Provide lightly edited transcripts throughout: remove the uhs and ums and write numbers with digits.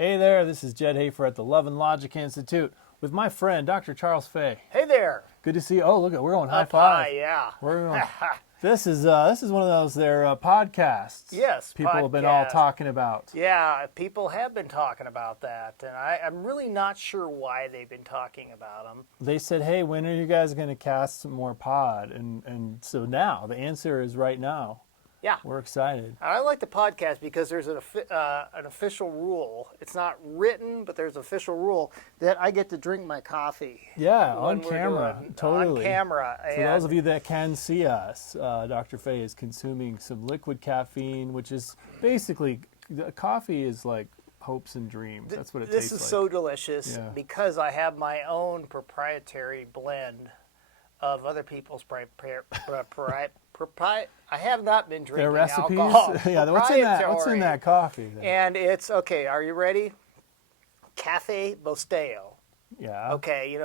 Hey there, this is Jedd Hafer at the Love and Logic Institute with my friend, Dr. Charles Fay. Hey there. Good to see you. Oh, look, we're going high Up five. high, yeah. We're going, this is one of those podcasts. Yes, people have been all talking about. Yeah, people have been talking about that, and I'm really not sure why they've been talking about them. They said, hey, when are you guys going to cast some more pod? And so now, the answer is right now. Yeah. We're excited. I like the podcast because there's an official rule. It's not written, but there's an official rule that I get to drink my coffee. Yeah, on camera. Totally. On camera. For those of you that can see us, Dr. Fay is consuming some liquid caffeine, which is basically, coffee is like hopes and dreams. That's what it tastes like. This is so delicious because I have my own proprietary blend of other people's I have not been drinking their recipes. Alcohol. Yeah, what's in that coffee? Then? And it's okay. Are you ready? Cafe Bustelo. Yeah. Okay,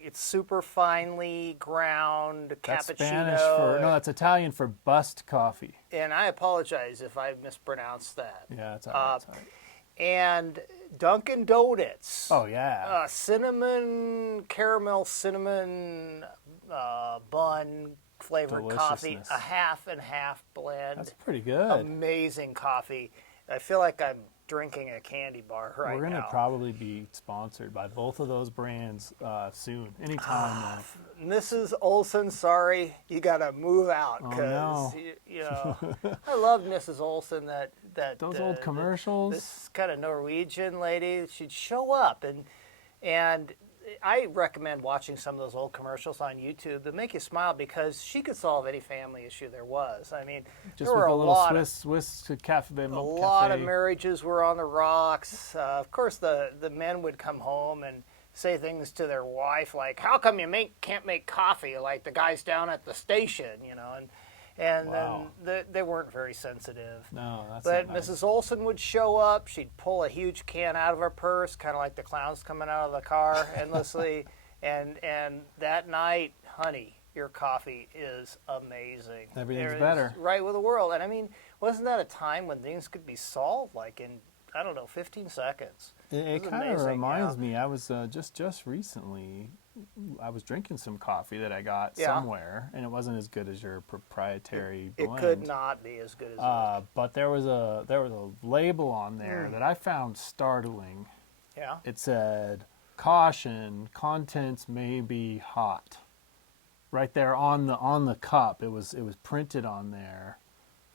it's super finely ground That's cappuccino. Spanish that's Italian for bust coffee. And I apologize if I mispronounced that. Yeah, that's all right. And Dunkin' Donuts. Oh yeah. Caramel cinnamon bun flavored coffee, a half and half blend. That's pretty good. Amazing coffee. I feel like I'm drinking a candy bar right now. We're going to probably be sponsored by both of those brands soon, anytime. Mrs. Olson, sorry, you got to move out because I love Mrs. Olson. Those old commercials. This kind of Norwegian lady, she'd show up and I recommend watching some of those old commercials on YouTube that make you smile because she could solve any family issue there was. I mean, just there were a little Swiss cafe. A lot of marriages were on the rocks. Of course, the men would come home and say things to their wife like, "How come you can't make coffee like the guys down at the station?" And wow. then they weren't very sensitive. No, that's But not nice. Mrs. Olson would show up. She'd pull a huge can out of her purse, kind of like the clowns coming out of the car endlessly. and that night, honey, your coffee is amazing. Everything's better. Right with the world. And I mean, wasn't that a time when things could be solved like in, 15 seconds? It kind of reminds me, I was just recently, I was drinking some coffee that I got somewhere, and it wasn't as good as your proprietary blend. It could not be as good as yours. But there was a label on there that I found startling. Yeah. It said, "Caution, contents may be hot." Right there on the cup, it was printed on there.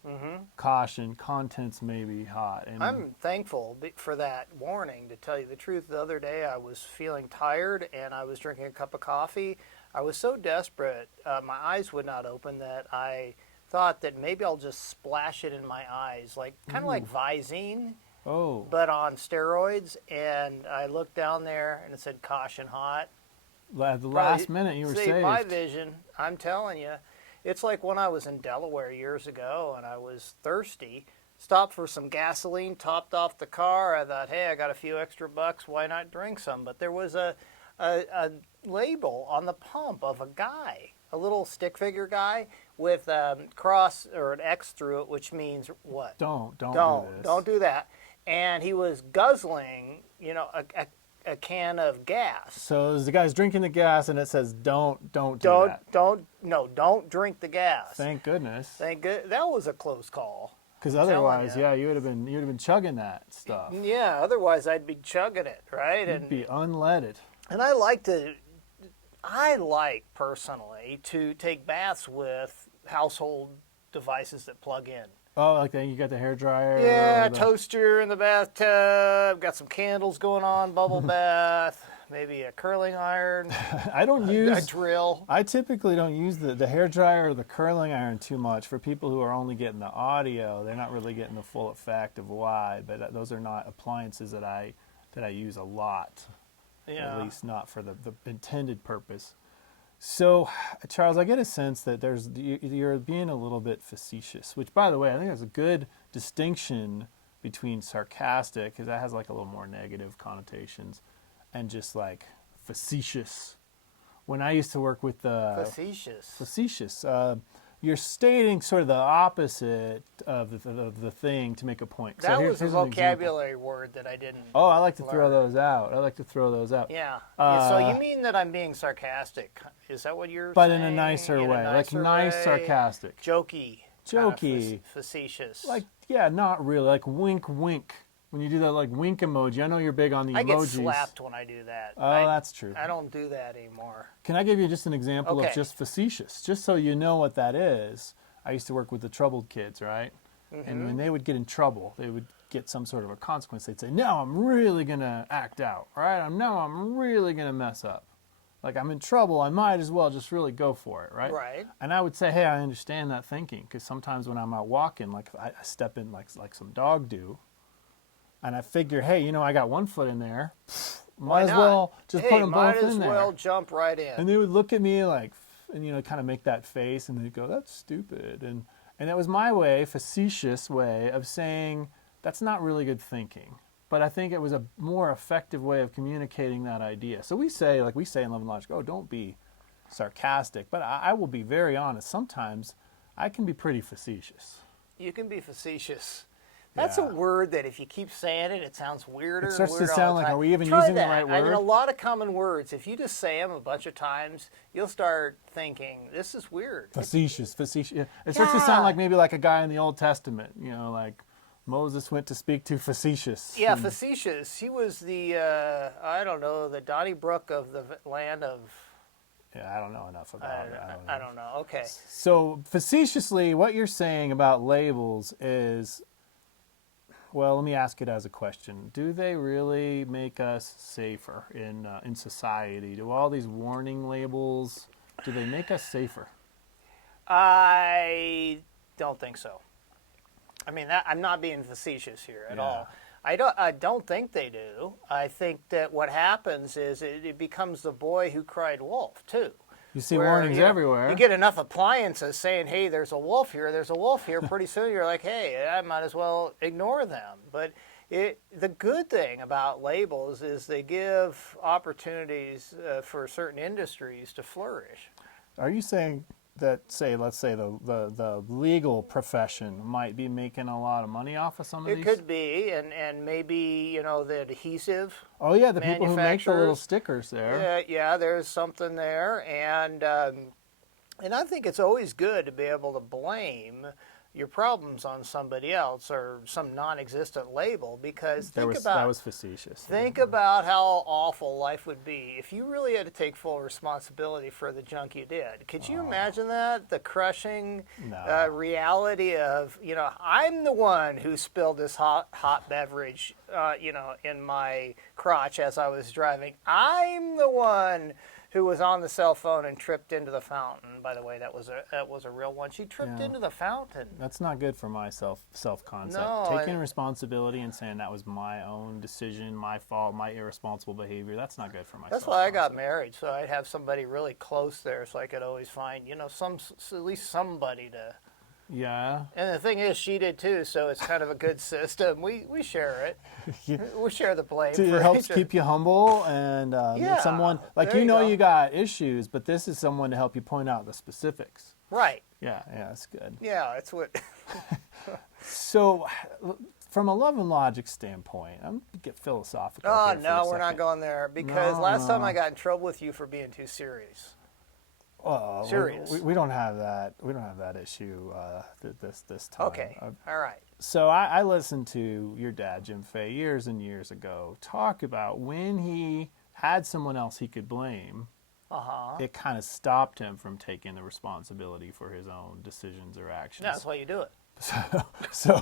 Mm-hmm. Caution, contents may be hot. And I'm thankful for that warning, to tell you the truth. The other day I was feeling tired and I was drinking a cup of coffee. I was so desperate, my eyes would not open, that I thought that maybe I'll just splash it in my eyes, kind of like Visine, but on steroids. And I looked down there and it said caution hot. At the last minute you were saved. My vision, I'm telling you. It's like when I was in Delaware years ago and I was thirsty, stopped for some gasoline, topped off the car. I thought, hey, I got a few extra bucks, why not drink some? But there was a label on the pump of a guy, a little stick figure guy with a cross or an X through it, which means what? Don't do this. Don't do that. And he was guzzling, a can of gas. So the guy's drinking the gas, and it says, "Don't do that." Don't drink the gas. Thank goodness. That was a close call. Because otherwise, you would have been chugging that stuff. Yeah, otherwise I'd be chugging it, right? You'd be unleaded. And I like personally to take baths with household devices that plug in. Oh, like that? You got the hair dryer? Yeah, toaster in the bathtub. Got some candles going on, bubble bath. Maybe a curling iron. I don't use a drill. I typically don't use the hair dryer or the curling iron too much. For people who are only getting the audio, they're not really getting the full effect of why. But those are not appliances that I use a lot. Yeah. At least not for the intended purpose. So, Charles, I get a sense that you're being a little bit facetious, which, by the way, I think that's a good distinction between sarcastic, because that has like a little more negative connotations, and just like facetious. When I used to work with facetious. you're stating sort of the opposite of the thing to make a point. That So was a here's an example. vocabulary word that I didn't. Oh, I like to throw learn. those out. Yeah. So you mean that I'm being sarcastic? Is that what you're but saying? in a nicer way, like nicer nice, way? sarcastic, Jokey. jokey, Facetious. like yeah, not really, like wink, wink. When you do that like wink emoji, I know you're big on the I get emojis. slapped when I do that. Oh, that's true. I don't do that anymore. Can I give you just an example Okay. of just facetious, just so you know what that is? I used to work with the troubled kids, right? And when they would get in trouble, they would get some sort of a consequence. They'd say, "No, I'm really gonna act out, right? I'm really gonna mess up. Like I'm in trouble. I might as well just really go for it, right?" Right. And I would say, "Hey, I understand that thinking, because sometimes when I'm out walking, like I step in like some dog do, and I figure, hey, I got one foot in there, Why might as not? well just put them both might as in there." well jump right in. And they would look at me like, and kind of make that face, and they'd go, "That's stupid." And that was my way, facetious way of saying that's not really good thinking. But I think it was a more effective way of communicating that idea. So we say in Love and Logic, oh, don't be sarcastic. But I will be very honest. Sometimes I can be pretty facetious. You can be facetious. That's Yeah. a word that if you keep saying it, it sounds weirder. It starts and to weirder sound all the like, time. are we even Try using the that. right I mean, word? a lot of common words. If you just say them a bunch of times, you'll start thinking, this is weird. Facetious. Yeah. It starts to sound Yeah. like maybe like a guy in the Old Testament, like Moses went to speak to facetious. Yeah, facetious. He was the, the Donnybrook of the land of... Yeah, I don't know enough about it. I don't know. Okay. So facetiously, what you're saying about labels is, well, let me ask it as a question. Do they really make us safer in society? Do all these warning labels, do they make us safer? I don't think so. I mean, I'm not being facetious here at Yeah. all. I don't think they do. I think that what happens is it becomes the boy who cried wolf, too. You see Where, warnings everywhere. You get enough appliances saying, hey, there's a wolf here, pretty soon you're like, hey, I might as well ignore them. But the good thing about labels is they give opportunities for certain industries to flourish. Are you saying that, let's say the legal profession might be making a lot of money off of some of It these? could be, and maybe, the adhesive. Oh, yeah, the people who make the little manufacturers. stickers there. Yeah, there's something there, and I think it's always good to be able to blame your problems on somebody else or some non-existent label, because That was facetious. think about how awful life would be if you really had to take full responsibility for the junk you did. Could you imagine that? The crushing No. reality of, I'm the one who spilled this hot beverage, in my crotch as I was driving. I'm the one who was on the cell phone and tripped into the fountain. By the way, that was a real one. She tripped Yeah. into the fountain. That's not good for my self-concept. No, Taking responsibility and saying that was my own decision, my fault, my irresponsible behavior, that's not good for my That's why I got married, so I'd have somebody really close there, so I could always find, at least somebody to. Yeah. And the thing is, she did too, so it's kind of a good system. We share it. We share the blame. It helps keep you humble and Yeah, someone, like there you go. you got issues, but this is someone to help you point out the specifics. Right. Yeah, that's good. Yeah, that's what. So, from a Love and Logic standpoint, I'm going to get philosophical Oh, here for a no, we're not second. going there, because last time No. I got in trouble with you for being too serious. Well, Serious. we don't have that. We don't have that issue this time. Okay, all right. So I listened to your dad, Jim Fay, years and years ago, talk about when he had someone else he could blame, it kind of stopped him from taking the responsibility for his own decisions or actions. Yeah, that's why you do it. So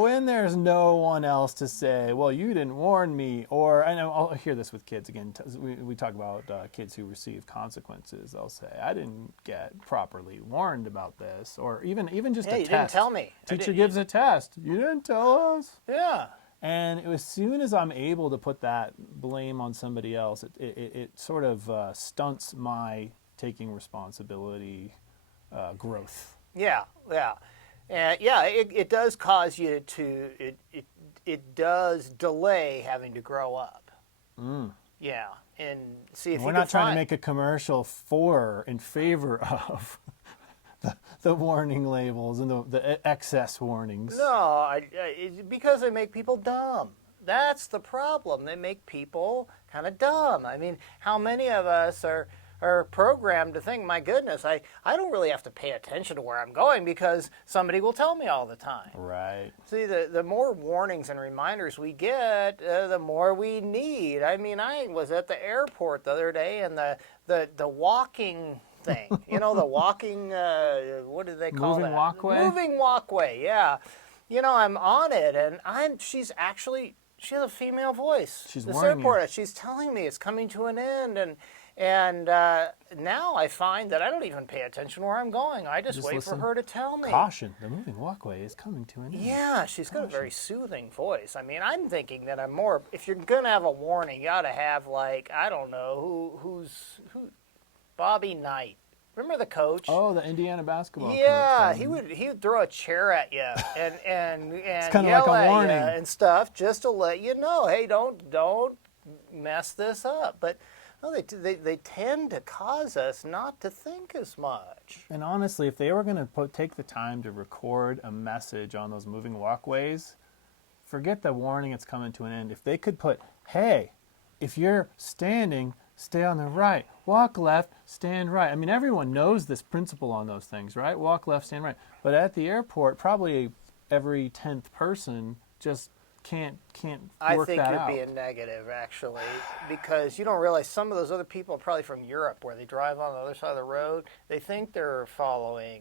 when there's no one else to say, well, you didn't warn me, or I know I'll hear this with kids again. We talk about kids who receive consequences. They'll say, I didn't get properly warned about this, or even just a Yeah, you test. didn't tell me. Teacher gives a test. You didn't tell us. Yeah. And as soon as I'm able to put that blame on somebody else, it sort of stunts my taking responsibility growth. Yeah. It does cause you to. It does delay having to grow up. Yeah, and see if And you we're can not trying to find. make a commercial in favor of the warning labels and the excess warnings. No, it's because they make people dumb. That's the problem. They make people kind of dumb. I mean, how many of us are programmed to think, my goodness, I don't really have to pay attention to where I'm going because somebody will tell me all the time. Right. See, the more warnings and reminders we get, the more we need. I mean, I was at the airport the other day, and the walking thing, the walking, what do they call Moving that? walkway? Moving walkway, yeah. I'm on it, and she has a female voice. She's This warning you. airport, she's telling me it's coming to an end, and now I find that I don't even pay attention where I'm going. I just wait for listen. her to tell me. Caution, the moving walkway is coming to an end. Yeah, she's got a very soothing voice. I mean, I'm thinking that I'm more. If you're gonna have a warning, you gotta have like I don't know who Bobby Knight. Remember the coach? Oh, the Indiana basketball coach. Yeah, he would throw a chair at you and kinda yell like a at warning. you and stuff just to let you know, hey, don't mess this up. But no, they tend to cause us not to think as much. And honestly, if they were going to take the time to record a message on those moving walkways, forget the warning it's coming to an end. If they could put, hey, if you're standing, stay on the right. Walk left, stand right. I mean, everyone knows this principle on those things, right? Walk left, stand right. But at the airport, probably every 10th person just can't I work think that you're out. being negative, actually, because you don't realize some of those other people are probably from Europe, where they drive on the other side of the road. They think they're following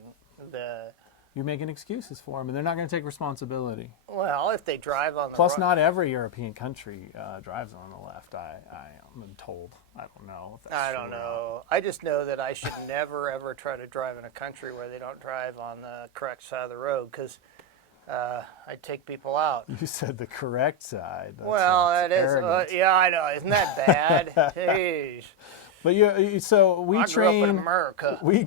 the. You're making excuses for them, and they're not going to take responsibility. Well, if they drive on the. Plus, not every European country drives on the left. I'm told. I don't know. If that's I true don't or not. know. I just know that I should never ever try to drive in a country where they don't drive on the correct side of the road, because I'd take people out. You said the correct side. Well, that's that is. arrogant. Yeah, I know. Isn't that bad? Jeez. But so we I grew up in train. America. We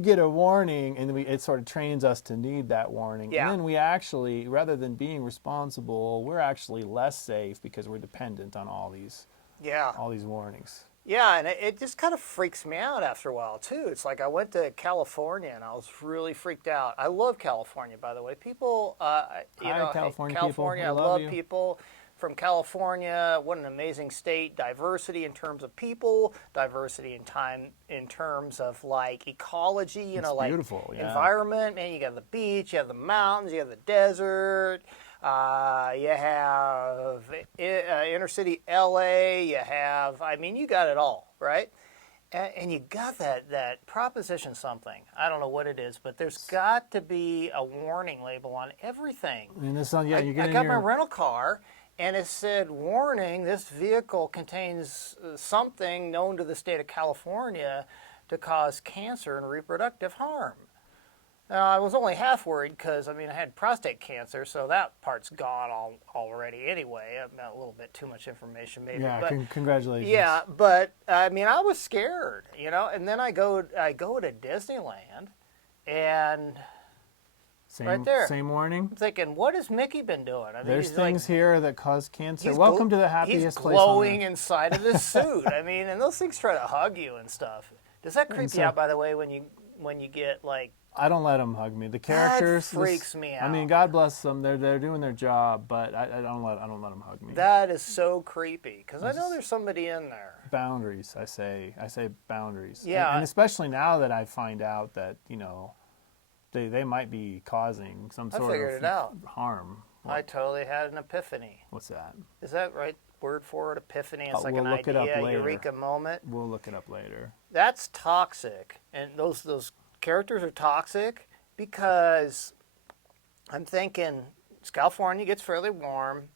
get a warning, and it sort of trains us to need that warning. Yeah. And then we actually, rather than being responsible, we're actually less safe because we're dependent on all these Yeah. warnings. Yeah, and it just kind of freaks me out after a while, too. It's like I went to California, and I was really freaked out. I love California, by the way. People, Hi, California people. California, We I love love you. people from California. What an amazing state. Diversity in terms of people, diversity in terms of, like, ecology, It's like beautiful, yeah. environment. Man, you got the beach, you have the mountains, you have the desert. You have inner city LA, you have, I mean, you got it all, right? And you got that proposition something. I don't know what it is, but there's got to be a warning label on everything. I mean, this on you I get in got my your rental car, and it said, warning, this vehicle contains something known to the state of California to cause cancer and reproductive harm. Now, I was only half worried because, I mean, I had prostate cancer, so that part's gone already anyway. A little bit too much information maybe. yeah. But, Congratulations. yeah, but, I mean, I was scared, and then I go to Disneyland, and Same, right there. Same warning. I'm thinking, what has Mickey been doing? I mean, There's he's things here that cause cancer. he's Welcome to the he's happiest place on glowing earth. inside of this suit. I mean, and those things try to hug you and stuff. Does that creep so- you out, by the way, when you get, like, I don't let them hug me. The characters freaks me I mean, out. God bless them. They're doing their job, but I don't let them hug me. that is so creepy, because I know there's somebody in there. Boundaries. I say boundaries. Yeah. And especially now that I find out that they might be causing some I sort figured of it out. harm. I totally had an epiphany. What's that? Is that right word for it? Epiphany? It's like we'll an look it up idea, later. eureka moment. We'll look it up later. That's toxic, and those characters are toxic because I'm thinking California gets fairly warm.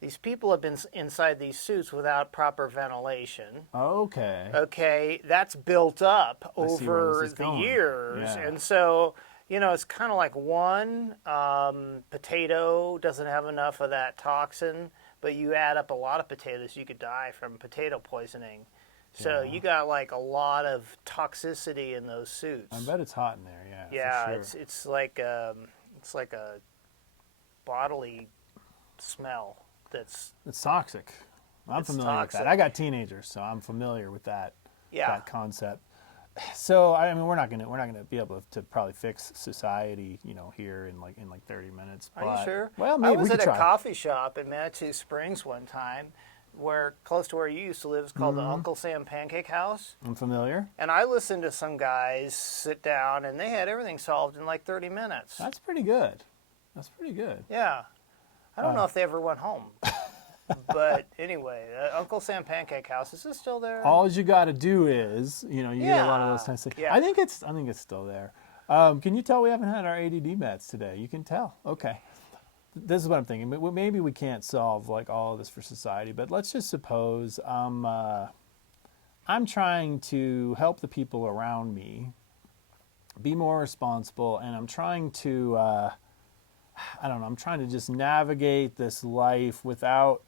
These people have been inside these suits without proper ventilation. Okay. Okay, that's built up I see where over this is the going. years, Yeah. and so it's kind of like one potato doesn't have enough of that toxin, but you add up a lot of potatoes, you could die from potato poisoning. So Yeah. you got like a lot of toxicity in those suits. I bet it's hot in there. Yeah. Yeah, For sure. it's like a bodily smell that's It's toxic. I'm It's familiar with toxic. that. I got teenagers, so I'm familiar with that Yeah. that concept. So I mean, we're not gonna be able to probably fix society, here in like 30 minutes. Are you But, sure? well, I maybe was we at could a try. coffee shop in Manitou Springs one time, where close to where you used to live. It's called the Uncle Sam Pancake House. I'm familiar. And I listened to some guys sit down, and they had everything solved in like 30 minutes. That's pretty good. That's pretty good. Yeah. I don't know if they ever went home. But anyway, Uncle Sam Pancake House, is it still there? All you got to do is, you get a lot of those times. Yeah. I think it's still there. Can you tell we haven't had our ADD mats today? You can tell. Okay. This is what I'm thinking. Maybe we can't solve like all of this for society, but let's just suppose I'm trying to help the people around me be more responsible, and I'm trying to I don't know. I'm trying to just navigate this life without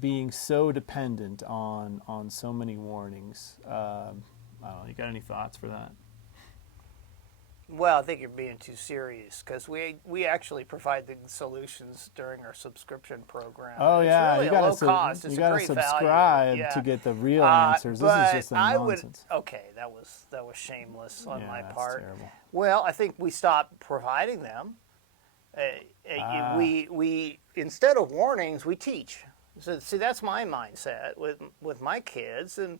being so dependent on so many warnings. I don't know. You got any thoughts for that? Well, I think you're being too serious, because we actually provide the solutions during our subscription program. Oh, yeah. It's really a low cost. It's you a got to great subscribe value. to Yeah. get the real answers. This is just nonsense. Okay, that was shameless on my that's part. terrible. Well, I think we stopped providing them. We instead of warnings, we teach. So see, that's my mindset with my kids, and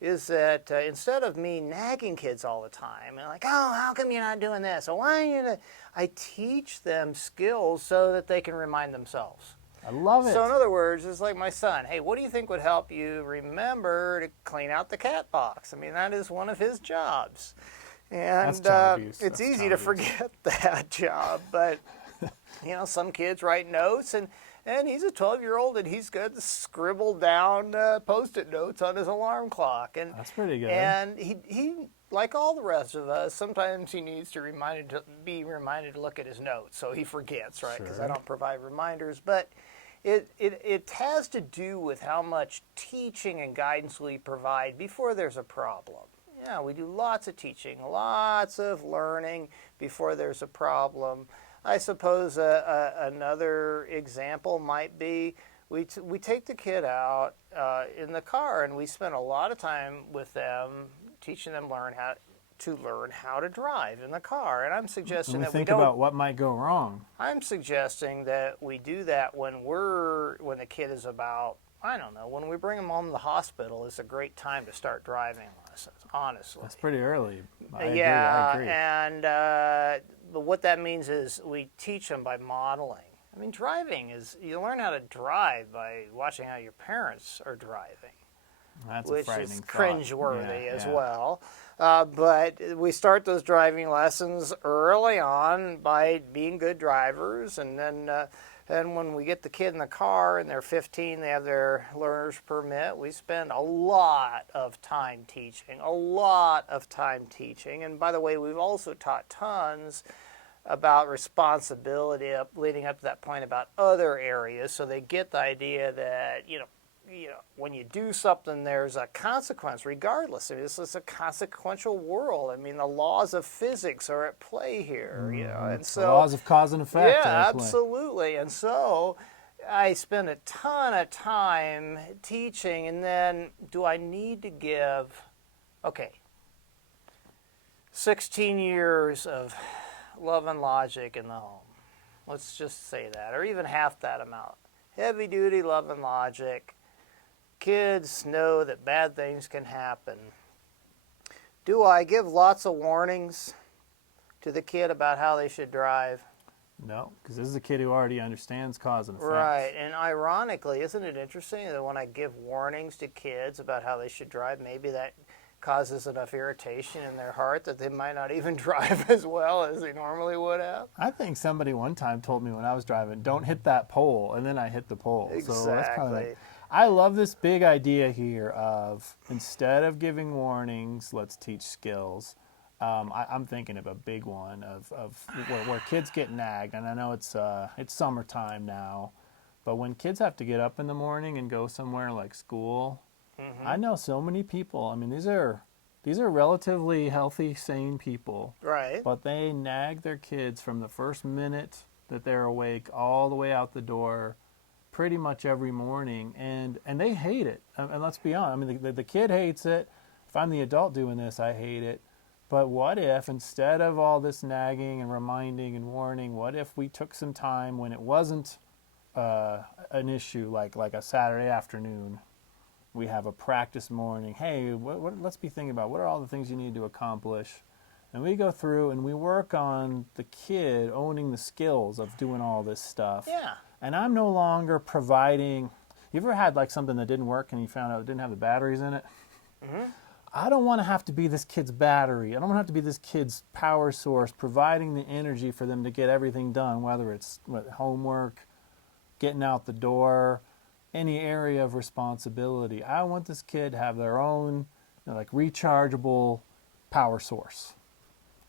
is that instead of me nagging kids all the time and like, oh, how come you're not doing this? Or why are you? I teach them skills so that they can remind themselves. I love it. So in other words, it's like my son. Hey, what do you think would help you remember to clean out the cat box? I mean, that is one of his jobs. And That's child abuse. it's That's easy child to abuse. forget that job. But, some kids write notes, and he's a 12-year-old, and he's good to scribble down Post-it notes on his alarm clock. And That's pretty good. And he like all the rest of us, sometimes he needs to be reminded to look at his notes, so he forgets, right? Because I Sure. don't provide reminders. But it has to do with how much teaching and guidance we provide before there's a problem. Yeah, we do lots of teaching, lots of learning before there's a problem. I suppose another example might be we take the kid out in the car, and we spend a lot of time with them, teaching them how to drive in the car. And I'm suggesting And we that think we don't. about what might go wrong. I'm suggesting that we do that when the kid is about, I don't know, when we bring them home to the hospital is a great time to start driving lessons, honestly. That's pretty early. I agree. And but what that means is we teach them by modeling. I mean, driving is, you learn how to drive by watching how your parents are driving. That's Which a frightening is thought. cringeworthy as Yeah. well. But we start those driving lessons early on by being good drivers, and then when we get the kid in the car and they're 15, they have their learner's permit, we spend a lot of time teaching. And by the way, we've also taught tons about responsibility leading up to that point about other areas, so they get the idea that, when you do something, there's a consequence regardless. I mean, this is a consequential world. I mean, the laws of physics are at play here, and so The laws of cause and effect. yeah, are at play. absolutely. And so I spend a ton of time teaching, and then do I need to give, 16 years of love and logic in the home. Let's just say that, or even half that amount. Heavy duty love and logic. Kids know that bad things can happen. Do I give lots of warnings to the kid about how they should drive? No, because this is a kid who already understands cause and effect. Right, and ironically, isn't it interesting that when I give warnings to kids about how they should drive, maybe that causes enough irritation in their heart that they might not even drive as well as they normally would have? I think somebody one time told me when I was driving, don't hit that pole, and then I hit the pole. Exactly. So that's probably I love this big idea here of instead of giving warnings, let's teach skills. I'm thinking of a big one of where kids get nagged, and I know it's summertime now, but when kids have to get up in the morning and go somewhere like school, I know so many people. I mean, these are relatively healthy, sane people, Right. but they nag their kids from the first minute that they're awake all the way out the door, pretty much every morning, and they hate it. And let's be honest. I mean, the kid hates it. If I'm the adult doing this, I hate it. But what if, instead of all this nagging and reminding and warning, what if we took some time when it wasn't an issue, like a Saturday afternoon? We have a practice morning. Hey, let's be thinking about what are all the things you need to accomplish. And we go through and we work on the kid owning the skills of doing all this stuff. Yeah. And I'm no longer providing. You ever had like something that didn't work and you found out it didn't have the batteries in it? Mm-hmm. I don't want to have to be this kid's battery. I don't want to have to be this kid's power source, providing the energy for them to get everything done, whether it's homework, getting out the door, any area of responsibility. I want this kid to have their own like rechargeable power source.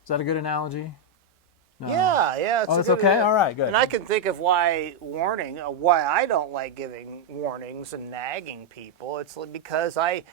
Is that a good analogy? No. Yeah. It's okay? All right, good. And I can think of why I don't like giving warnings and nagging people. It's because I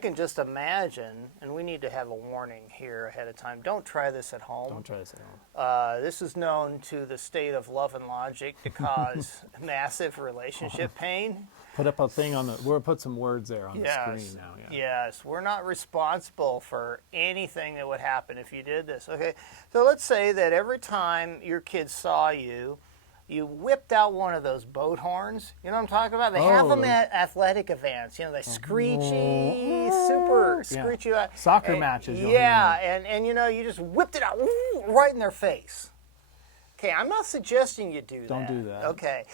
can just imagine, and we need to have a warning here ahead of time. Don't try this at home. Don't try this at home. This is known to the state of love and logic to cause massive relationship pain. Put up a thing we'll put some words there on the screen now. Yeah. Yes, we're not responsible for anything that would happen if you did this. Okay, so let's say that every time your kids saw you, you whipped out one of those boat horns. You know what I'm talking about? They have them at athletic events. You know, they screechy, super screechy. Soccer matches. Yeah, and you know, you just whipped it out right in their face. Okay, I'm not suggesting you do that. Don't do that. Okay,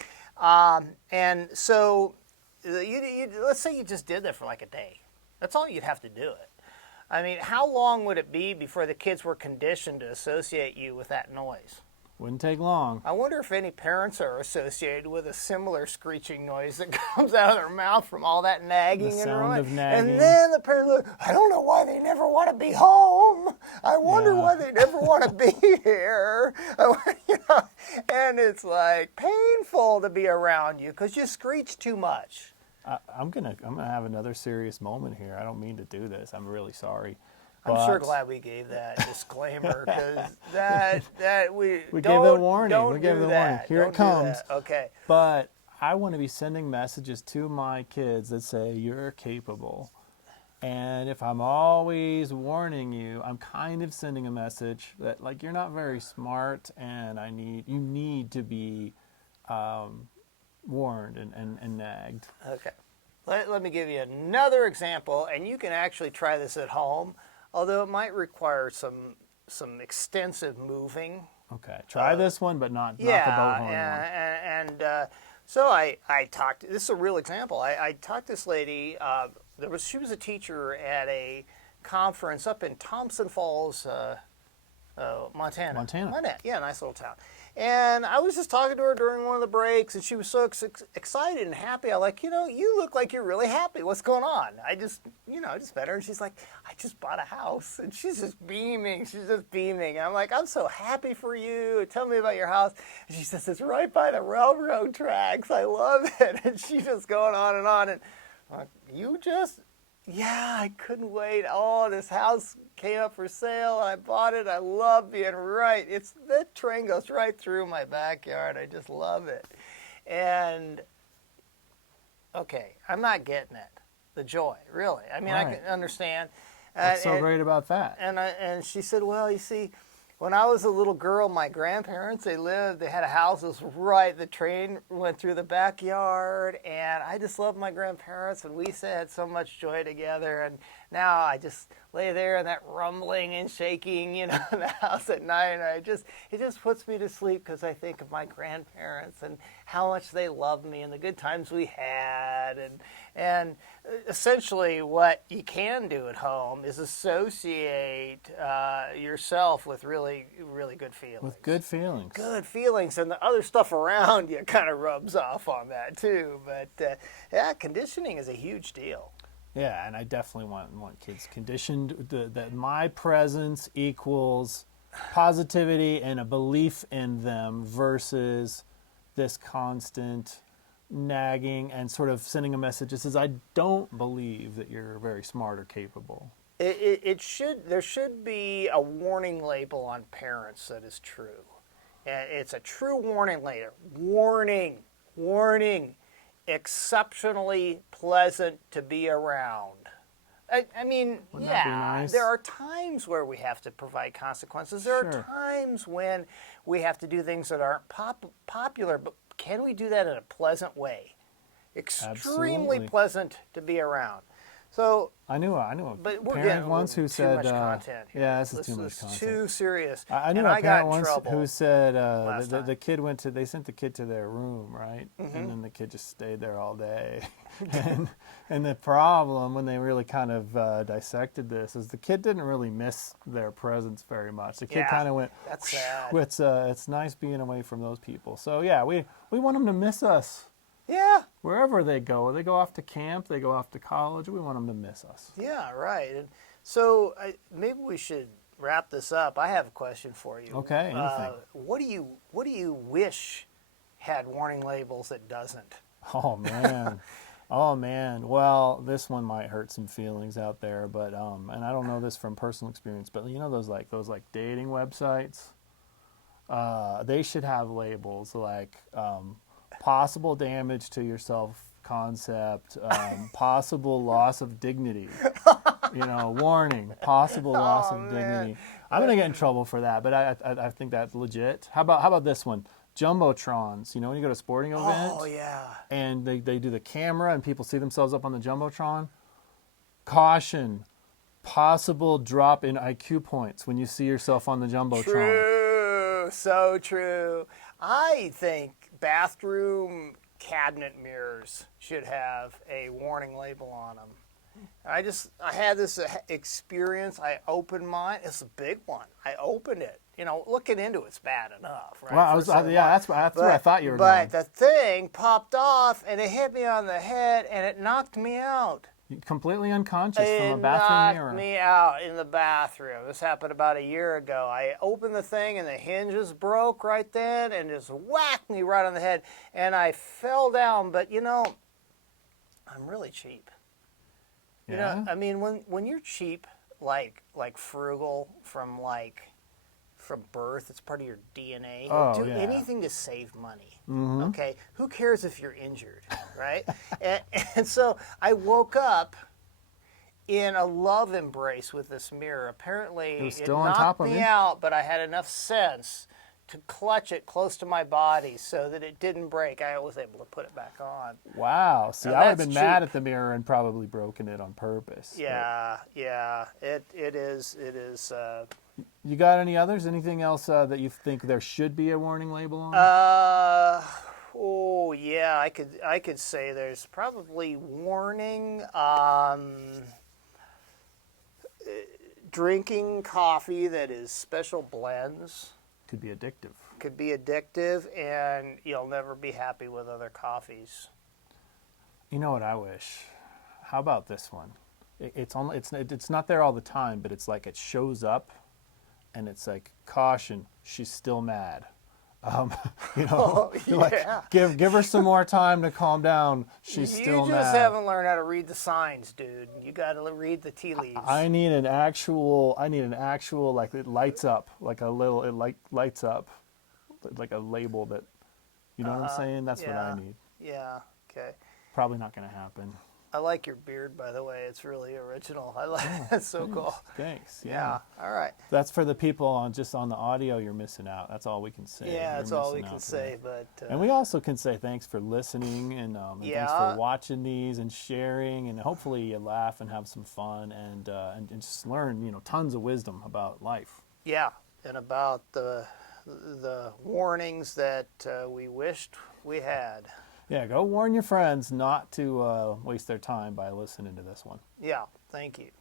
and so let's say you just did that for like a day. That's all you'd have to do it. I mean, how long would it be before the kids were conditioned to associate you with that noise? Wouldn't take long. I wonder if any parents are associated with a similar screeching noise that comes out of their mouth from all that nagging. The sound of nagging. And then the parents look, I don't know why they never want to be home. I wonder why they never want to be here. You know, and it's like painful to be around you because you screech too much. I'm gonna have another serious moment here. I don't mean to do this. I'm really sorry. I'm sure glad we gave that disclaimer because that we gave the warning. We gave the warning. Here don't it comes. Okay. But I want to be sending messages to my kids that say you're capable. And if I'm always warning you, I'm kind of sending a message that like you're not very smart and you need to be warned and nagged. Okay. Let me give you another example, and you can actually try this at home. Although it might require some extensive moving. Okay, try this one, but not the boat horn one. And so I talked. This is a real example. I talked to this lady. She was a teacher at a conference up in Thompson Falls, Montana. Montana. Yeah, nice little town. And I was just talking to her during one of the breaks, and she was so excited and happy. I like, you look like you're really happy. What's going on? I just met her, and she's like, I just bought a house. And she's just beaming. And I'm like, I'm so happy for you. Tell me about your house. And she says, it's right by the railroad tracks. I love it. And she's just going on. And I'm like, yeah, I couldn't wait. Oh, this house came up for sale. I bought it. I love being right. The train goes right through my backyard. I just love it. And, okay, I'm not getting it. The joy, really. I mean, right. I can understand. What's so great about that? And she said, well, you see, when I was a little girl, my grandparents, they had a house that was right, the train went through the backyard, and I just loved my grandparents, and we had so much joy together, and now I just lay there and that rumbling and shaking, in the house at night, and it just puts me to sleep because I think of my grandparents and how much they loved me and the good times we had, and essentially what you can do at home is associate yourself with really, really good feelings. With good feelings. Good feelings, and the other stuff around you kind of rubs off on that too. But conditioning is a huge deal. Yeah, and I definitely want kids conditioned that my presence equals positivity and a belief in them versus this constant nagging and sort of sending a message that says, I don't believe that you're very smart or capable. There should be a warning label on parents that is true. And it's a true warning label. Warning. exceptionally pleasant to be around. I mean, Wouldn't that be yeah, nice? there are times where we have to provide consequences. There are Sure. times when we have to do things that aren't popular, but can we do that in a pleasant way? Extremely Absolutely. pleasant to be around. So, I knew but a we're parent getting once who too said, much content here. "Yeah, this is too much is content." too serious. I knew And a I got parent in once trouble who said last the time. kid went to, they sent the kid to their room, right? And then the kid just stayed there all day. and the problem, when they really kind of dissected this, is the kid didn't really miss their presence very much. The kid Yeah, kind of went, that's sad. it's nice being away from those people. So yeah, we want them to miss us. Yeah, Wherever they go off to camp, they go off to college, we want them to miss us. yeah, right. And so maybe we should wrap this up. I have a question for you. Okay, anything. What do you wish had warning labels that doesn't? Oh man. Oh man. Well, this one might hurt some feelings out there, but and I don't know this from personal experience, but you know those dating websites? They should have labels like possible damage to your self-concept, possible loss of dignity. Warning, possible loss of dignity. I'm gonna get in trouble for that, but I think that's legit. How about this one? Jumbotrons. When you go to a sporting event, Oh yeah. and they do the camera and people see themselves up on the Jumbotron. Caution, possible drop in IQ points when you see yourself on the Jumbotron. True, so true. I think bathroom cabinet mirrors should have a warning label on them. I had this experience. I opened mine. It's a big one. I opened it. Looking into it's bad enough, right? Well, that's where I thought you were going. But the thing popped off and it hit me on the head and it knocked me out. Completely unconscious from a It bathroom mirror. knocked me out in the bathroom. This happened about a year ago. I opened the thing and the hinges broke right then and just whacked me right on the head. And I fell down. But, I'm really cheap. Yeah? I mean, when you're cheap, like frugal from birth, it's part of your DNA. You'll do anything to save money. Mm-hmm. Okay, who cares if you're injured, right? and so I woke up in a love embrace with this mirror. Apparently, It was it still on top knocked of me you? out, but I had enough sense to clutch it close to my body so that it didn't break. I was able to put it back on. Wow. See, Now, I would have that's been mad cheap. at the mirror and probably broken it on purpose. Yeah. It is. You got any others? Anything else that you think there should be a warning label on? Oh yeah, I could say there's probably warning. Drinking coffee that is special blends Could be addictive. could be addictive, and you'll never be happy with other coffees. You know what I wish? How about this one? It's not there all the time, but it's like it shows up, and it's like caution. She's still mad. Oh, Like, yeah. give her some more time to calm down. She's still You mad. just haven't learned how to read the signs, dude. You got to read the tea leaves. I need an actual like it lights up like lights up like a label that what I'm saying. That's what I need. Yeah. Okay. Probably not going to happen. I like your beard, by the way. It's really original. I like That's so cool. Thanks. Yeah. All right. That's for the people on the audio. You're missing out. That's all we can say. Yeah, You're that's all we missing can out say. today. But And we also can say thanks for listening and thanks for watching these and sharing, and hopefully you laugh and have some fun and just learn tons of wisdom about life. yeah, and about the warnings that we wished we had. Yeah, go warn your friends not to waste their time by listening to this one. Yeah. Thank you.